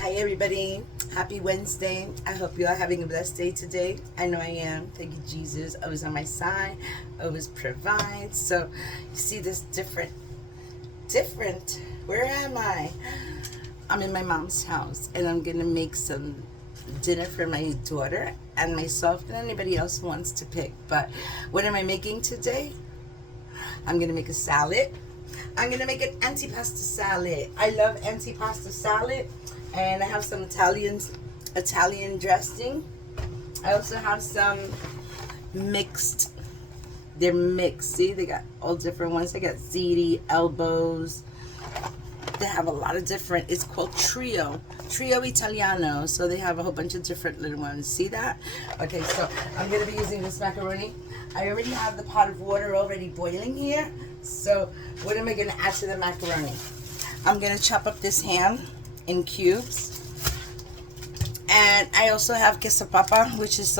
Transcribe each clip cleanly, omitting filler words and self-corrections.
Hi everybody, happy Wednesday. I hope you are having a blessed day today. I know I am. Thank you, Jesus. Always on my side, always provides. So you see this different. Where am I? I'm in my mom's house and I'm gonna make some dinner for my daughter and myself and anybody else who wants to pick. But what am I making today? I'm gonna make a salad. I'm gonna make an antipasta salad. I love antipasta salad, and I have some Italian dressing. I also have some mixed. They're mixed. See, they got all different ones. They got ziti, elbows. They have a lot of different. It's called Trio Italiano. So they have a whole bunch of different little ones. See that? Okay, so I'm gonna be using this macaroni. I already have the pot of water already boiling here. So what am I gonna add to the macaroni? I'm gonna chop up this ham in cubes. And I also have queso papa, which is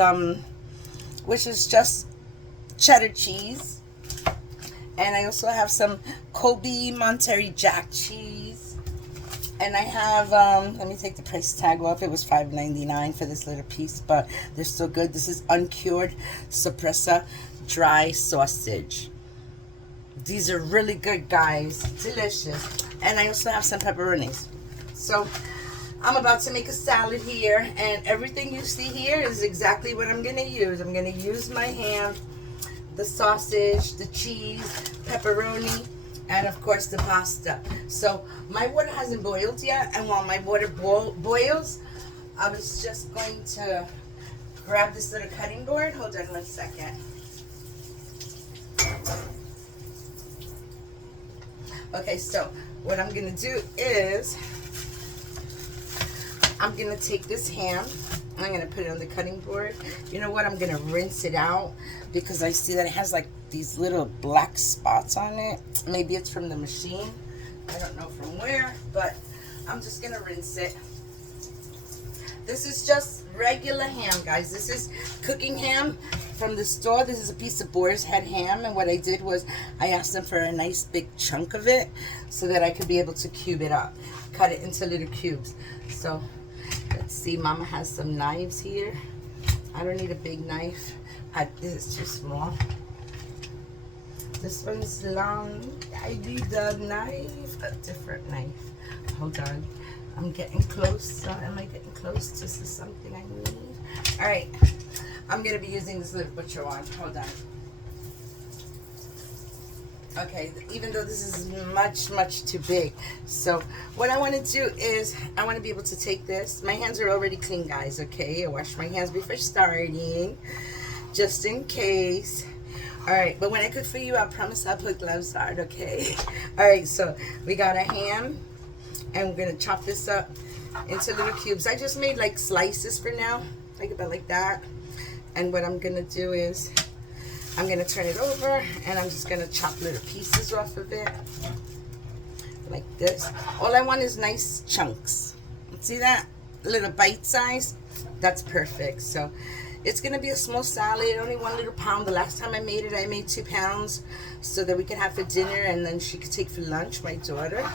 just cheddar cheese. And I also have some Kobe Monterey Jack cheese. And I have, let me take the price tag off. It was $5.99 for this little piece, but they're still good. This is uncured Sorpresa dry sausage. These are really good, guys. Delicious. And I also have some pepperonis. So I'm about to make a salad here, and everything you see here is exactly what I'm going to use. I'm going to use my ham, the sausage, the cheese, pepperoni, and of course the pasta. So my water hasn't boiled yet, and while my water boils, I was just going to grab this little cutting board. Hold on 1 second. Okay, so what I'm gonna do is I'm gonna take this ham and I'm gonna put it on the cutting board. You know what? I'm gonna rinse it out because I see that it has like these little black spots on it. Maybe it's from the machine. I don't know from where, but I'm just gonna rinse it. This is just regular ham, guys. This is cooking ham from the store. This is a piece of boar's head ham, and what I did was I asked them for a nice big chunk of it so that I could be able to cube it up, cut it into little cubes. So let's see, Mama has some knives here. I don't need a big knife. This is too small. This one's long. I need a knife, a different knife. Hold on. I'm getting close. So am I getting close? This is something I need. All right. I'm going to be using this little butcher one. Hold on. Okay. Even though this is much too big. So what I want to do is I want to be able to take this. My hands are already clean, guys. Okay. I washed my hands before starting. Just in case. All right. But when I cook for you, I promise I'll put gloves on. Okay. All right. So we got a ham. And we're going to chop this up into little cubes. I just made like slices for now, like about like that. And what I'm going to do is I'm going to turn it over and I'm just going to chop little pieces off of it like this. All I want is nice chunks. See that? A little bite size. That's perfect. So it's going to be a small salad, only 1 little pound. The last time I made it, I made 2 pounds so that we could have for dinner and then she could take for lunch, my daughter.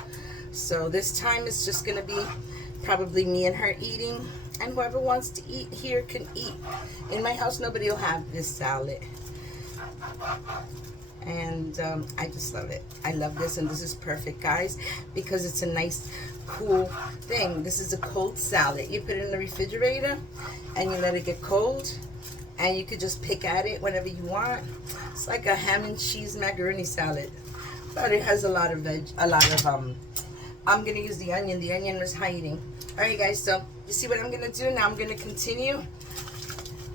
So this time it's just going to be probably me and her eating. And whoever wants to eat here can eat. In my house, nobody will have this salad. And I just love it. I love this. And this is perfect, guys, because it's a nice, cool thing. This is a cold salad. You put it in the refrigerator and you let it get cold. And you could just pick at it whenever you want. It's like a ham and cheese macaroni salad. But it has a lot of I'm going to use the onion. The onion was hiding. All right, guys, so you see what I'm going to do? Now I'm going to continue.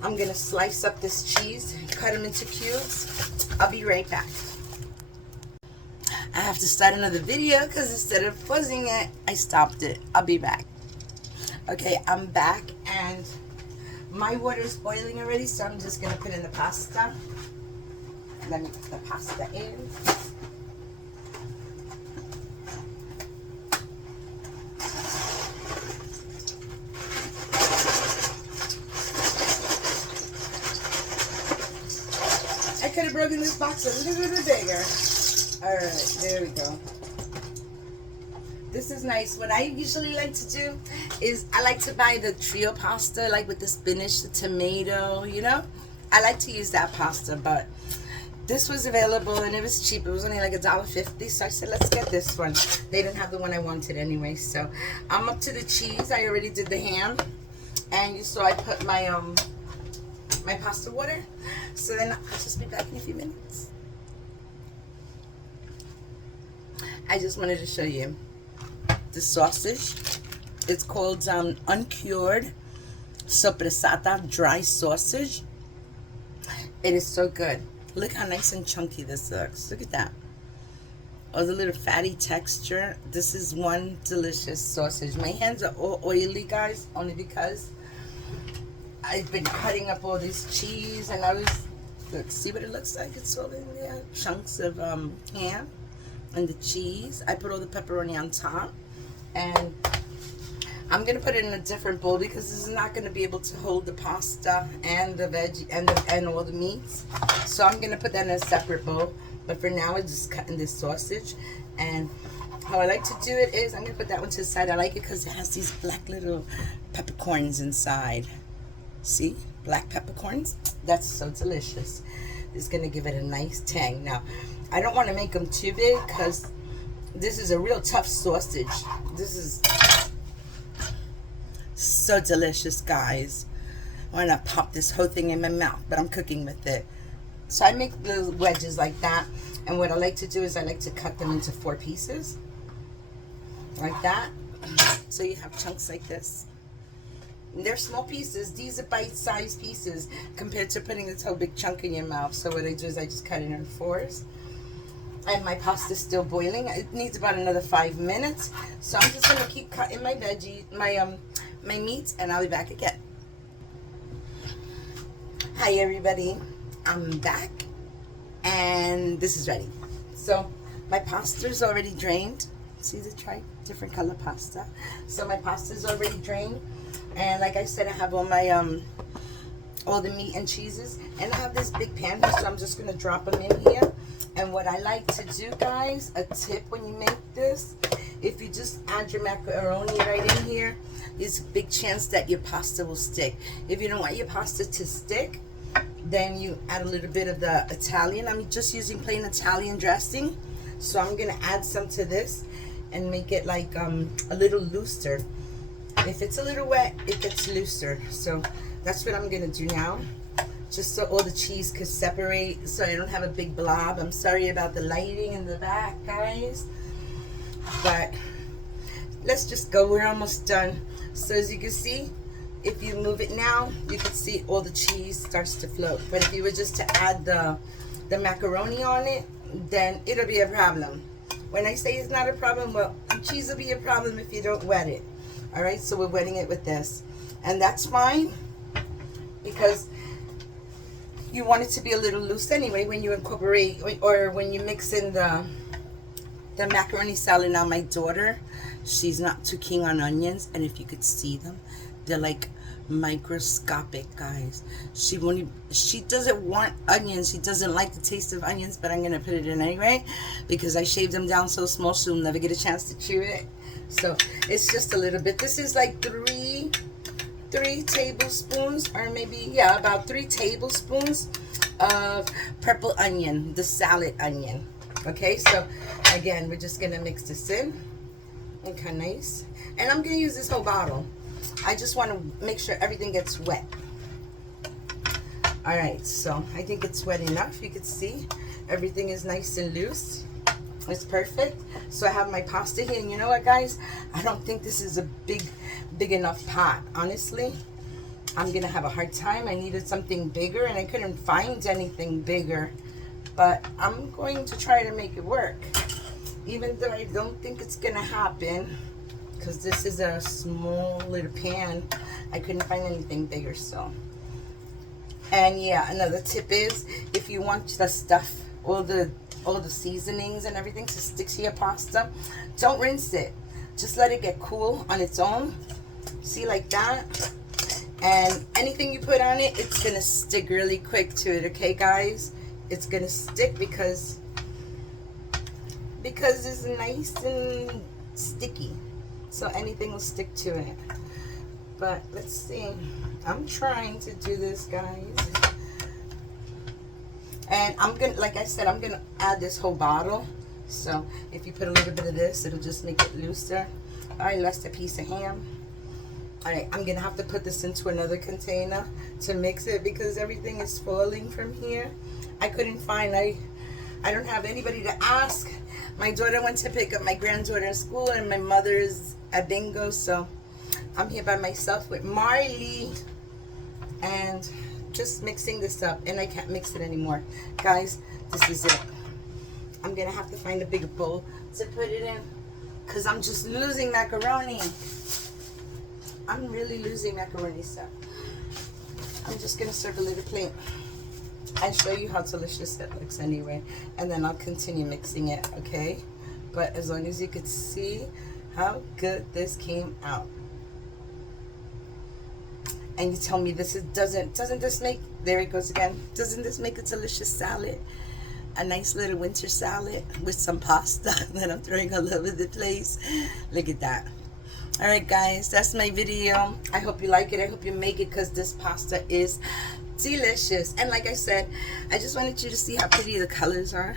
I'm going to slice up this cheese, cut them into cubes. I'll be right back. I have to start another video because instead of pausing it, I stopped it. I'll be back. Okay, I'm back, and my water is boiling already, so I'm just going to put in the pasta. Let me put the pasta in. I could have broken this box a little bit bigger. Alright, there we go. This is nice. What I usually like to do is I like to buy the trio pasta, like with the spinach, the tomato, you know? I like to use that pasta, but this was available and it was cheap. It was only like $1.50, so I said, let's get this one. They didn't have the one I wanted anyway, so I'm up to the cheese. I already did the ham, and you saw I put my my pasta water. So then I'll just be back in a few minutes. I just wanted to show you the sausage. It's called uncured soppressata dry sausage. It is so good. Look how nice and chunky this looks. Look at that. Oh, the little fatty texture. This is one delicious sausage. My hands are all oily, guys, only because I've been cutting up all this cheese, and I was, look, see what it looks like? It's all in there. Chunks of ham and the cheese. I put all the pepperoni on top, and I'm gonna put it in a different bowl because this is not gonna be able to hold the pasta and the veggie and all the meats. So I'm gonna put that in a separate bowl. But for now, I'm just cutting this sausage. And how I like to do it is I'm gonna put that one to the side. I like it because it has these black little peppercorns inside. See, black peppercorns. That's so delicious. It's gonna give it a nice tang. Now, I don't want to make them too big because this is a real tough sausage. This is so delicious, guys. I want to pop this whole thing in my mouth, but I'm cooking with it. So I make the wedges like that, and what I like to do is I like to cut them into 4 pieces like that, so you have chunks like this. And they're small pieces. These are bite-sized pieces compared to putting this whole big chunk in your mouth. So what I do is I just cut it in 4s. And my pasta's still boiling. It needs about another 5 minutes. So I'm just gonna keep cutting my veggie, my meats, and I'll be back again. Hi everybody, I'm back, and this is ready. So my pasta's already drained. See the different color pasta. So my pasta's already drained, and like I said, I have all my all the meat and cheeses, and I have this big pan here, so I'm just gonna drop them in here. And what I like to do, guys, a tip when you make this, if you just add your macaroni right in here, there's a big chance that your pasta will stick. If you don't want your pasta to stick, then you add a little bit of the Italian. I'm just using plain Italian dressing, so I'm gonna add some to this and make it like a little looser. If it's a little wet, it gets looser. So that's what I'm gonna do now, just so all the cheese could separate, so I don't have a big blob. I'm sorry about the lighting in the back, guys, but let's just go. We're almost done. So as you can see, if you move it now, you can see all the cheese starts to float. But if you were just to add the macaroni on it, then it'll be a problem. When I say it's not a problem, well, cheese will be a problem if you don't wet it. All right, so we're wetting it with this, and that's fine because you want it to be a little loose anyway when you incorporate or when you mix in the macaroni salad. Now my daughter, she's not too keen on onions, and if you could see them, they're like microscopic, guys. She doesn't want onions. She doesn't like the taste of onions, but I'm gonna put it in anyway because I shaved them down so small she'll never get a chance to chew it. So it's just a little bit. This is like three tablespoons, or maybe, yeah, about 3 tablespoons of purple onion, the salad onion. Okay, so again, we're just gonna mix this in. Okay, nice. And I'm gonna use this whole bottle. I just want to make sure everything gets wet. All right, so I think it's wet enough. You can see everything is nice and loose. It's perfect. So I have my pasta here, and you know what, guys? I don't think this is a big enough pot. Honestly, I'm gonna have a hard time. I needed something bigger, and I couldn't find anything bigger. But I'm going to try to make it work, even though I don't think it's gonna happen, because this is a small little pan. I couldn't find anything bigger. So, and yeah, another tip is if you want the stuff, all the seasonings and everything to stick to your pasta, don't rinse it. Just let it get cool on its own. See, like that. And anything you put on it, it's gonna stick really quick to it. Okay, guys, it's gonna stick because it's nice and sticky, so anything will stick to it. But let's see. I'm trying to do this, guys. And I'm gonna, like I said, I'm gonna add this whole bottle. So if you put a little bit of this, it'll just make it looser. I lost a piece of ham. All right, I'm gonna have to put this into another container to mix it because everything is falling from here. I couldn't find, I don't have anybody to ask. My daughter went to pick up my granddaughter in school, and my mother's at bingo, so I'm here by myself with Marley and just mixing this up, and I can't mix it anymore. Guys, this is it. I'm gonna have to find a bigger bowl to put it in because I'm just losing macaroni. I'm really losing macaroni stuff. I'm just gonna serve a little plate and show you how delicious it looks anyway, and then I'll continue mixing it, okay? But as long as you could see how good this came out. And you tell me this is, doesn't this make, there it goes again, doesn't this make a delicious salad? A nice little winter salad with some pasta that I'm throwing all over the place. Look at that. All right, guys, that's my video. I hope you like it. I hope you make it because this pasta is delicious. And like I said, I just wanted you to see how pretty the colors are.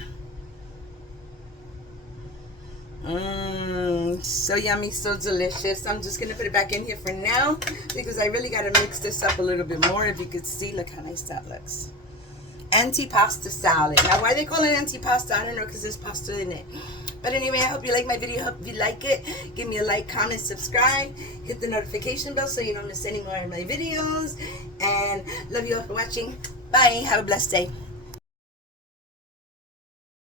So yummy, so delicious. I'm just gonna put it back in here for now because I really gotta mix this up a little bit more. If you could see, look how nice that looks. Antipasta salad. Now, why they call it antipasta, I don't know, because there's pasta in it. But anyway, I hope you like my video. I hope you like it. Give me a like, comment, subscribe. Hit the notification bell so you don't miss any more of my videos. And love you all for watching. Bye. Have a blessed day.